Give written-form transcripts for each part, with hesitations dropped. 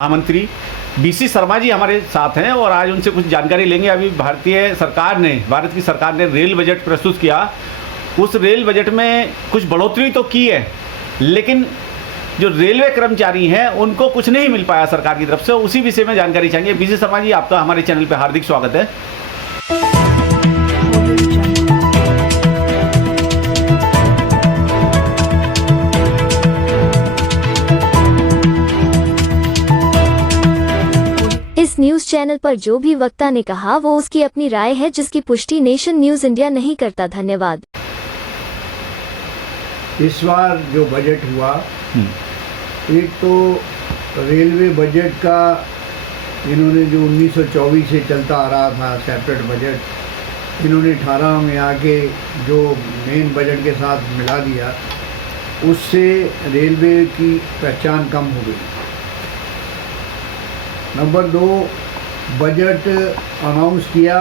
महामंत्री बीसी शर्मा जी हमारे साथ हैं और आज उनसे कुछ जानकारी लेंगे। अभी भारत की सरकार ने रेल बजट प्रस्तुत किया। उस रेल बजट में कुछ बढ़ोतरी तो की है, लेकिन जो रेलवे कर्मचारी हैं उनको कुछ नहीं मिल पाया सरकार की तरफ से। उसी विषय में जानकारी चाहिए। बीसी शर्मा जी, आपका हमारे चैनल पर हार्दिक स्वागत है। इस न्यूज चैनल पर जो भी वक्ता ने कहा वो उसकी अपनी राय है, जिसकी पुष्टि नेशन न्यूज इंडिया नहीं करता। धन्यवाद। इस बार जो बजट हुआ, एक तो रेलवे बजट का इन्होंने जो 1924 से चलता आ रहा था सेपरेट बजट, इन्होंने 18 में आके जो मेन बजट के साथ मिला दिया, उससे रेलवे की पहचान कम हो गई। नंबर 2, बजट अनाउंस किया,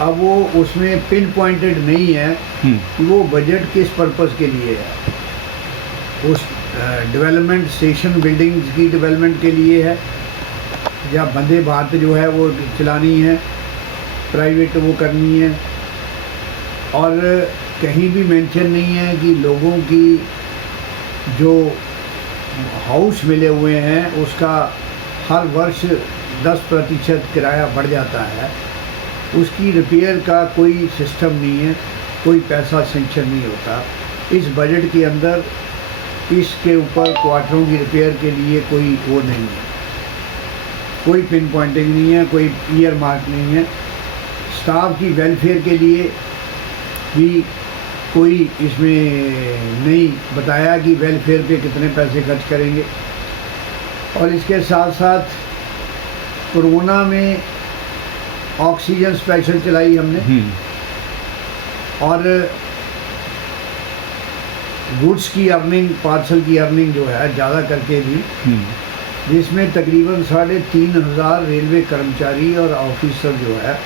अब वो उसमें पिन पॉइंटेड नहीं है कि वो बजट किस पर्पस के लिए है। उस डेवलपमेंट, स्टेशन बिल्डिंग्स की डेवलपमेंट के लिए है, या वंदे भारत जो है वो चलानी है, प्राइवेट वो करनी है, और कहीं भी मेंशन नहीं है कि लोगों की जो हाउस मिले हुए हैं उसका हर वर्ष 10% किराया बढ़ जाता है, उसकी रिपेयर का कोई सिस्टम नहीं है, कोई पैसा सेंक्शन नहीं होता। इस बजट के अंदर इसके ऊपर क्वार्टरों की रिपेयर के लिए कोई वो नहीं है, कोई पिन पॉइंटिंग नहीं है, कोई ईयर मार्क नहीं है। स्टाफ की वेलफेयर के लिए भी कोई इसमें नहीं बताया कि वेलफेयर पे कितने पैसे खर्च करेंगे। और इसके साथ साथ कोरोना में ऑक्सीजन स्पेशल चलाई हमने, और गुड्स की अर्निंग, पार्सल की अर्निंग जो है ज़्यादा करके भी, जिसमें तकरीबन 3500 रेलवे कर्मचारी और ऑफिसर जो है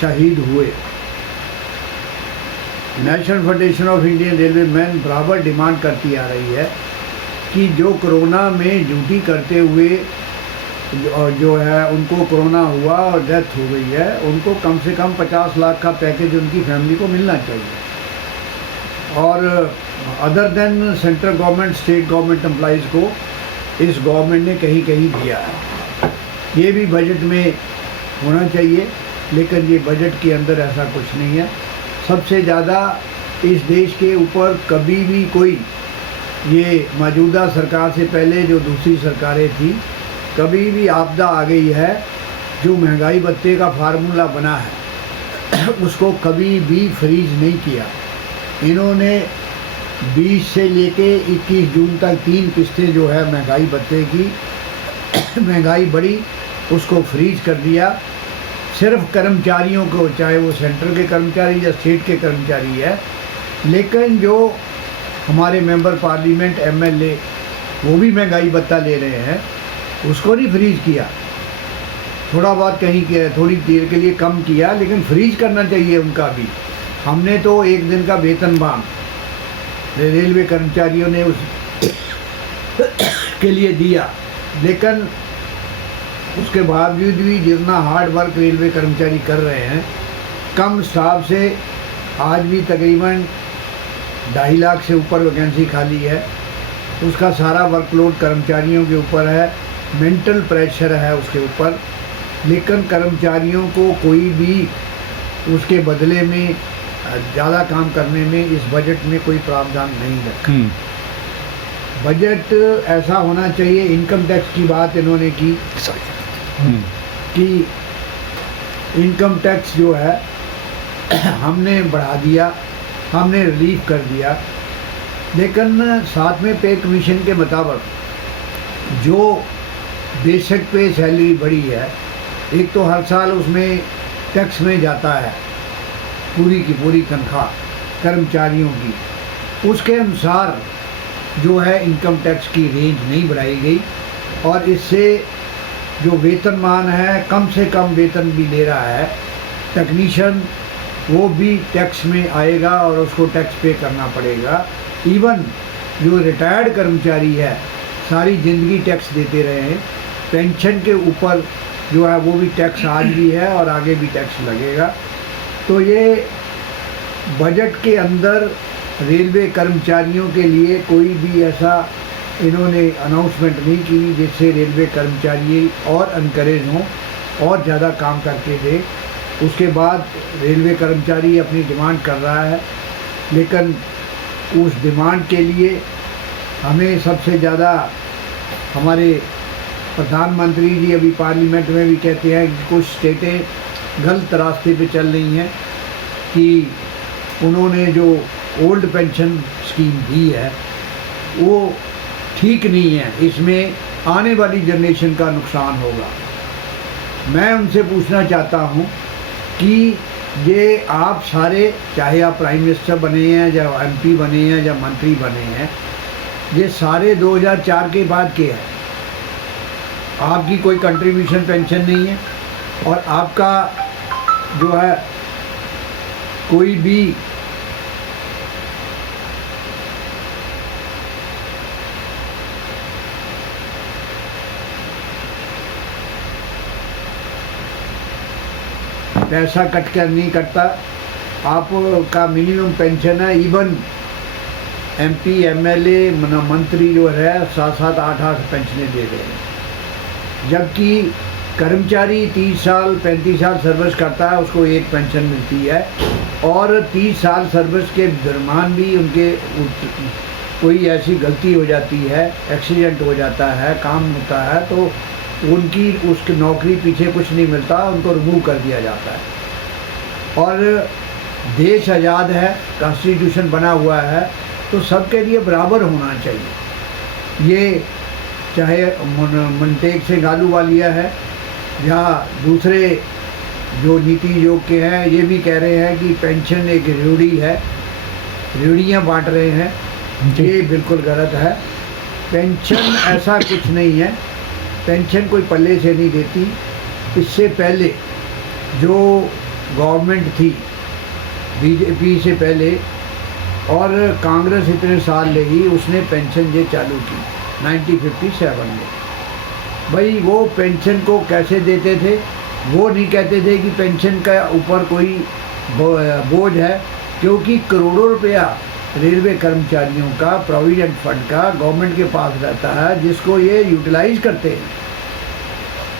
शहीद हुए। National federation of Indian railway man बराबर डिमांड करती आ रही है कि जो कोरोना में ड्यूटी करते हुए जो है उनको कोरोना हुआ और डेथ हो गई है, उनको कम से कम 50 लाख का पैकेज उनकी फैमिली को मिलना चाहिए। और other than central government, state government employees को इस गवर्नमेंट ने कहीं कहीं दिया है। ये भी बजट में होना चाहिए, लेकिन ये बजट के अंदर ऐसा कुछ नहीं है। सबसे ज़्यादा इस देश के ऊपर कभी भी कोई, ये मौजूदा सरकार से पहले जो दूसरी सरकारें थी, कभी भी आपदा आ गई है, जो महंगाई भत्ते का फार्मूला बना है उसको कभी भी फ्रीज नहीं किया। इन्होंने 20 से लेके 21 जून तक 3 किस्तें जो है महंगाई भत्ते की, महंगाई बढ़ी उसको फ्रीज कर दिया। सिर्फ कर्मचारियों को, चाहे वो सेंट्रल के कर्मचारी या स्टेट के कर्मचारी है, लेकिन जो हमारे मेंबर पार्लियामेंट, एमएलए, वो भी महंगाई भत्ता ले रहे हैं, उसको नहीं फ्रीज किया। थोड़ा बहुत कहीं किया, थोड़ी देर के लिए कम किया, लेकिन फ्रीज करना चाहिए उनका भी। हमने तो एक दिन का वेतनमान रेलवे कर्मचारियों ने उस के लिए दिया, लेकिन उसके बावजूद भी जितना हार्ड वर्क रेलवे कर्मचारी कर रहे हैं, कम स्टाफ से आज भी तकरीबन 2.5 लाख से ऊपर वैकेंसी खाली है। उसका सारा वर्कलोड कर्मचारियों के ऊपर है, मेंटल प्रेशर है उसके ऊपर, लेकिन कर्मचारियों को कोई भी उसके बदले में ज़्यादा काम करने में इस बजट में कोई प्रावधान नहीं है। बजट ऐसा होना चाहिए। इनकम टैक्स की बात इन्होंने की कि इनकम टैक्स जो है हमने बढ़ा दिया, हमने रिलीफ कर दिया, लेकिन साथ में पे कमीशन के मुताबिक जो बेसिक पे सैलरी बढ़ी है, एक तो हर साल उसमें टैक्स में जाता है पूरी की पूरी तनख्वाह कर्मचारियों की, उसके अनुसार जो है इनकम टैक्स की रेंज नहीं बढ़ाई गई, और इससे जो वेतनमान है, कम से कम वेतन भी ले रहा है टेक्नीशियन, वो भी टैक्स में आएगा और उसको टैक्स पे करना पड़ेगा। इवन जो रिटायर्ड कर्मचारी है सारी ज़िंदगी टैक्स देते रहे हैं। पेंशन के ऊपर जो है वो भी टैक्स आज भी है और आगे भी टैक्स लगेगा। तो ये बजट के अंदर रेलवे कर्मचारियों के लिए कोई भी ऐसा इन्होंने अनाउंसमेंट नहीं की जिससे रेलवे कर्मचारी और इनकरेज हों और ज़्यादा काम करके दे। उसके बाद रेलवे कर्मचारी अपनी डिमांड कर रहा है, लेकिन उस डिमांड के लिए हमें सबसे ज़्यादा हमारे प्रधानमंत्री जी अभी पार्लियामेंट में भी कहते हैं कि कुछ स्टेटें गलत रास्ते पे चल रही हैं कि उन्होंने जो ओल्ड पेंशन स्कीम दी है वो ठीक नहीं है, इसमें आने वाली जनरेशन का नुकसान होगा। मैं उनसे पूछना चाहता हूँ कि ये आप सारे, चाहे आप प्राइम मिनिस्टर बने हैं या एमपी बने हैं या मंत्री बने हैं, ये सारे 2004 के बाद के हैं। आपकी कोई कंट्रीब्यूशन पेंशन नहीं है और आपका जो है कोई भी पैसा कट कर नहीं कटता। आपका मिनिमम पेंशन है, इवन एमपी एमएलए मंत्री जो है 7-7 8-8 पेंशनें दे रहे हैं, जबकि कर्मचारी 30 साल 35 साल सर्विस करता है उसको एक पेंशन मिलती है और 30 साल सर्विस के दरमियान भी उनके कोई ऐसी गलती हो जाती है, एक्सीडेंट हो जाता है, काम होता है, तो उनकी उसकी नौकरी पीछे कुछ नहीं मिलता, उनको रिमूव कर दिया जाता है। और देश आज़ाद है, कॉन्स्टिट्यूशन बना हुआ है, तो सबके लिए बराबर होना चाहिए। ये चाहे मनटेक से गालूवालिया है या दूसरे जो नीति आयोग के हैं, ये भी कह रहे हैं कि पेंशन एक रेवड़ी है, रेवड़ियाँ बांट रहे हैं, ये बिल्कुल गलत है। पेंशन ऐसा कुछ नहीं है, पेंशन कोई पल्ले से नहीं देती। इससे पहले जो गवर्नमेंट थी बीजेपी से पहले और कांग्रेस इतने साल रही, उसने पेंशन ये चालू की 1957 में। भाई वो पेंशन को कैसे देते थे, वो नहीं कहते थे कि पेंशन का ऊपर कोई बोझ है, क्योंकि करोड़ों रुपया रेलवे कर्मचारियों का प्रोविडेंट फंड का गवर्नमेंट के पास रहता है, जिसको ये यूटिलाइज करते हैं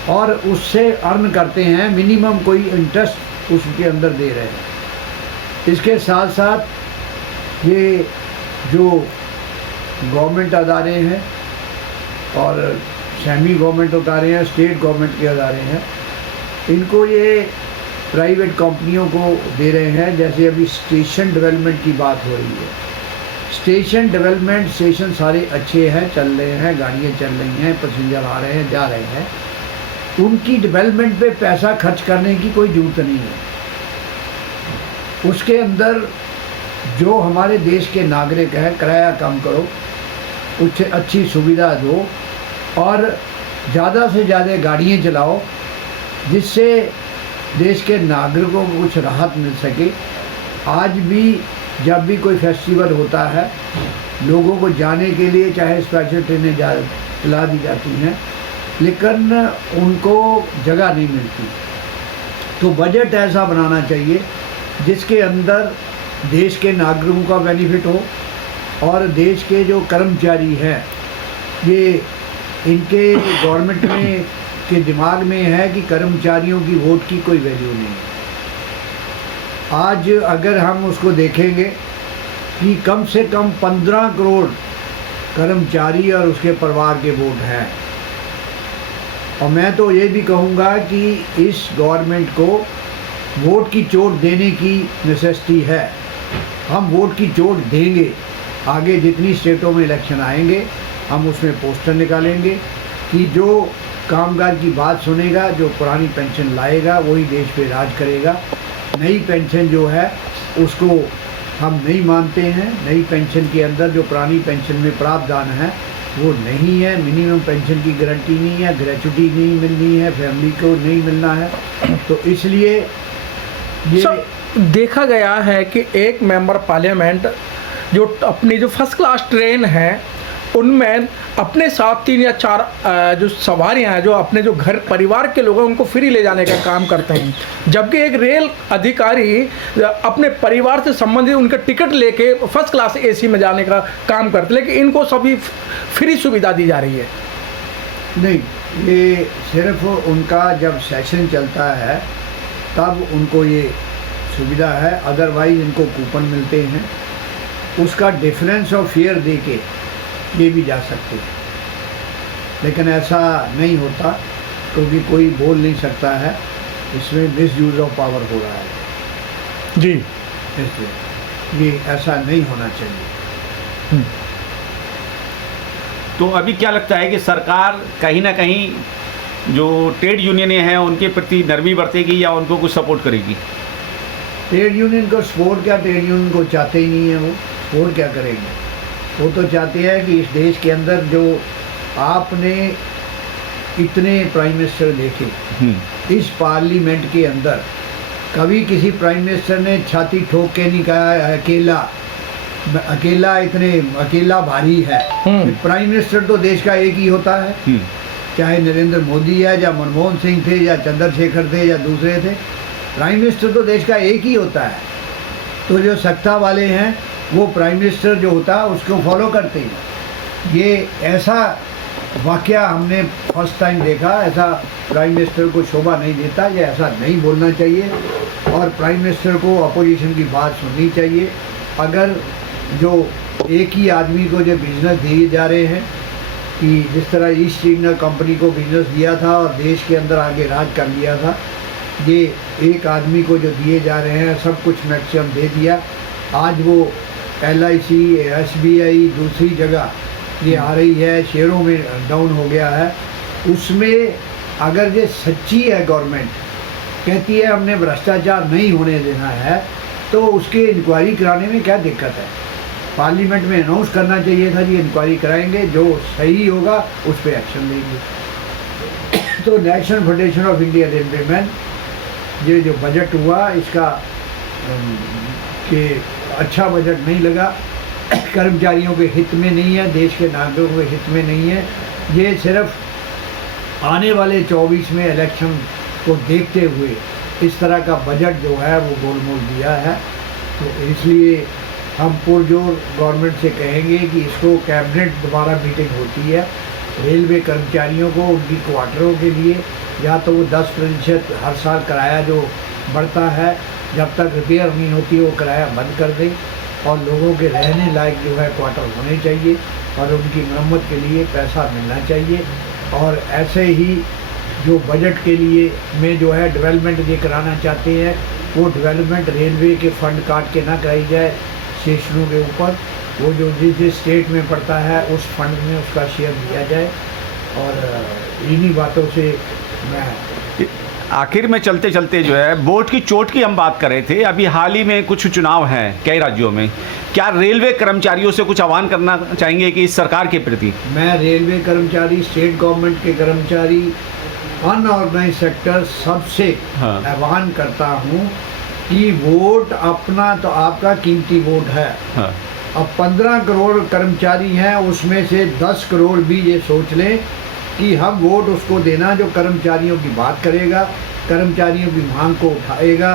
और उससे अर्न करते हैं, मिनिमम कोई इंटरेस्ट उसके अंदर दे रहे हैं। इसके साथ साथ ये जो गवर्नमेंट अदारे हैं और सेमी गवर्नमेंट अदारे हैं, स्टेट गवर्नमेंट के अदारे हैं, इनको ये प्राइवेट कंपनियों को दे रहे हैं। जैसे अभी स्टेशन डेवलपमेंट की बात हो रही है, स्टेशन डेवलपमेंट, स्टेशन सारे अच्छे हैं, चल रहे हैं, गाड़ियाँ चल रही हैं, पैसेंजर आ रहे हैं, जा रहे हैं, उनकी डेवलपमेंट पे पैसा खर्च करने की कोई ज़रूरत नहीं है। उसके अंदर जो हमारे देश के नागरिक हैं, किराया कम करो, उससे अच्छी सुविधा दो और ज़्यादा से ज़्यादा गाड़ियाँ चलाओ, जिससे देश के नागरिकों को कुछ राहत मिल सके। आज भी जब भी कोई फेस्टिवल होता है, लोगों को जाने के लिए चाहे स्पेशल ट्रेनें चला दी जाती हैं, लेकिन उनको जगह नहीं मिलती। तो बजट ऐसा बनाना चाहिए जिसके अंदर देश के नागरिकों का बेनिफिट हो और देश के जो कर्मचारी हैं, ये इनके गवर्नमेंट में के दिमाग में है कि कर्मचारियों की वोट की कोई वैल्यू नहीं है। आज अगर हम उसको देखेंगे कि कम से कम 15 करोड़ कर्मचारी और उसके परिवार के वोट हैं, और मैं तो ये भी कहूँगा कि इस गवर्नमेंट को वोट की चोट देने की नेसेसिटी है। हम वोट की चोट देंगे, आगे जितनी स्टेटों में इलेक्शन आएंगे हम उसमें पोस्टर निकालेंगे कि जो कामगार की बात सुनेगा, जो पुरानी पेंशन लाएगा, वही देश पे राज करेगा। नई पेंशन जो है उसको हम नहीं मानते हैं। नई पेंशन के अंदर जो पुरानी पेंशन में प्रावधान है वो नहीं है। मिनिमम पेंशन की गारंटी नहीं है, ग्रेचुटी नहीं मिलनी है, फैमिली को नहीं मिलना है। तो इसलिए ये देखा गया है कि एक मेंबर पार्लियामेंट जो अपनी जो फर्स्ट क्लास ट्रेन है उनमें अपने साथ 3 या 4 जो सवारियां हैं, जो अपने जो घर परिवार के लोग हैं उनको फ्री ले जाने का काम करते हैं, जबकि एक रेल अधिकारी अपने परिवार से संबंधित उनका टिकट लेके फर्स्ट क्लास एसी में जाने का काम करते हैं, लेकिन इनको सभी फ्री सुविधा दी जा रही है। नहीं, ये सिर्फ उनका जब सेशन चलता है तब उनको ये सुविधा है, अदरवाइज इनको कूपन मिलते हैं, उसका डिफरेंस ऑफ फेयर दे के ये भी जा सकते हैं, लेकिन ऐसा नहीं होता क्योंकि कोई बोल नहीं सकता है, इसमें मिस यूज़ ऑफ पावर हो रहा है जी, इसलिए ये ऐसा नहीं होना चाहिए। तो अभी क्या लगता है कि सरकार कहीं ना कहीं जो ट्रेड यूनियनें हैं उनके प्रति नरमी बरतेगी या उनको कुछ सपोर्ट करेगी? ट्रेड यूनियन को सपोर्ट क्या, ट्रेड यूनियन को चाहते ही नहीं है, वो सपोर्ट क्या करेंगे? वो तो चाहते हैं कि इस देश के अंदर जो आपने इतने प्राइम मिनिस्टर देखे इस पार्लियामेंट के अंदर, कभी किसी प्राइम मिनिस्टर ने छाती ठोक के नहीं कहा अकेला भारी है। प्राइम मिनिस्टर तो देश का एक ही होता है, चाहे नरेंद्र मोदी है या मनमोहन सिंह थे या चंद्रशेखर थे या दूसरे थे, प्राइम मिनिस्टर तो देश का एक ही होता है। तो जो सत्ता वाले हैं वो प्राइम मिनिस्टर जो होता है उसको फॉलो करते हैं। ये ऐसा वाकया हमने फर्स्ट टाइम देखा, ऐसा प्राइम मिनिस्टर को शोभा नहीं देता, ये ऐसा नहीं बोलना चाहिए और प्राइम मिनिस्टर को अपोजिशन की बात सुननी चाहिए। अगर जो एक ही आदमी को जो बिजनेस दिए जा रहे हैं कि जिस तरह ईस्ट इंडिया कंपनी को बिजनेस दिया था और देश के अंदर आगे राज कर लिया था, ये एक आदमी को जो दिए जा रहे हैं सब कुछ मैक्सिमम दे दिया। आज वो LIC, SBI दूसरी जगह ये आ रही है, शेयरों में डाउन हो गया है। उसमें अगर ये सच्ची है, गवर्नमेंट कहती है हमने भ्रष्टाचार नहीं होने देना है, तो उसके इंक्वायरी कराने में क्या दिक्कत है? पार्लियामेंट में अनाउंस करना चाहिए था जी इंक्वायरी कराएंगे, जो सही होगा उस पर एक्शन लेंगे। तो national federation of Indian railwaymen ये जो बजट हुआ इसका कि अच्छा बजट नहीं लगा, कर्मचारियों के हित में नहीं है, देश के नागरिकों के हित में नहीं है। ये सिर्फ आने वाले 24 में इलेक्शन को देखते हुए इस तरह का बजट जो है वो गोलमोल दिया है। तो इसलिए हम पुरजोर गवर्नमेंट से कहेंगे कि इसको कैबिनेट दोबारा मीटिंग होती है, रेलवे कर्मचारियों को उनकी क्वार्टरों के लिए या तो वो 10% हर साल किराया जो बढ़ता है जब तक रिपेयर नहीं होती वो किराया बंद कर दें और लोगों के रहने लायक जो है क्वार्टर होने चाहिए और उनकी मरम्मत के लिए पैसा मिलना चाहिए। और ऐसे ही जो बजट के लिए में जो है डेवलपमेंट ये कराना चाहते हैं वो डेवलपमेंट रेलवे के फंड काट के ना कराई जाए स्टेशनों के ऊपर, वो जो जिस स्टेट में पड़ता है उस फंड में उसका शेयर दिया जाए। और इन्हीं बातों से मैं आखिर में चलते चलते जो है वोट की चोट की हम बात कर रहे थे, अभी हाल ही में कुछ चुनाव हैं कई राज्यों में, क्या रेलवे कर्मचारियों से कुछ आह्वान करना चाहेंगे कि इस सरकार के प्रति? मैं रेलवे कर्मचारी, स्टेट गवर्नमेंट के कर्मचारी, अनऑर्गेनाइज सेक्टर सबसे आह्वान करता हूँ कि वोट अपना तो आपका कीमती वोट है। अब 15 करोड़ कर्मचारी हैं, उसमें से 10 करोड़ भी ये सोच लें कि हम वोट उसको देना जो कर्मचारियों की बात करेगा, कर्मचारियों की मांग को उठाएगा।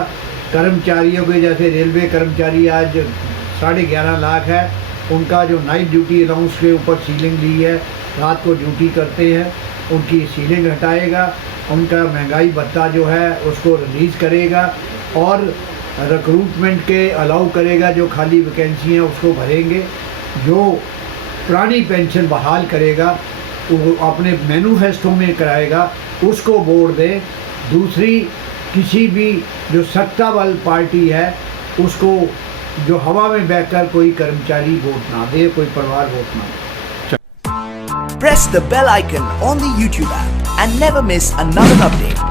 कर्मचारियों के जैसे रेलवे कर्मचारी आज 11.5 लाख है, उनका जो नाइट ड्यूटी अलाउंस के ऊपर सीलिंग ली है, रात को ड्यूटी करते हैं, उनकी सीलिंग हटाएगा, उनका महंगाई भत्ता जो है उसको रिलीज़ करेगा और रिक्रूटमेंट के अलाउ करेगा, जो खाली वैकेंसी हैं उसको भरेंगे, जो पुरानी पेंशन बहाल करेगा वो अपने मैनिफेस्टो में कराएगा, उसको वोट दे। दूसरी किसी भी जो सत्ता वाली पार्टी है उसको जो हवा में बहकर कोई कर्मचारी वोट ना दे, कोई परिवार वोट ना दे। Press the bell icon on the YouTube app and never miss another update.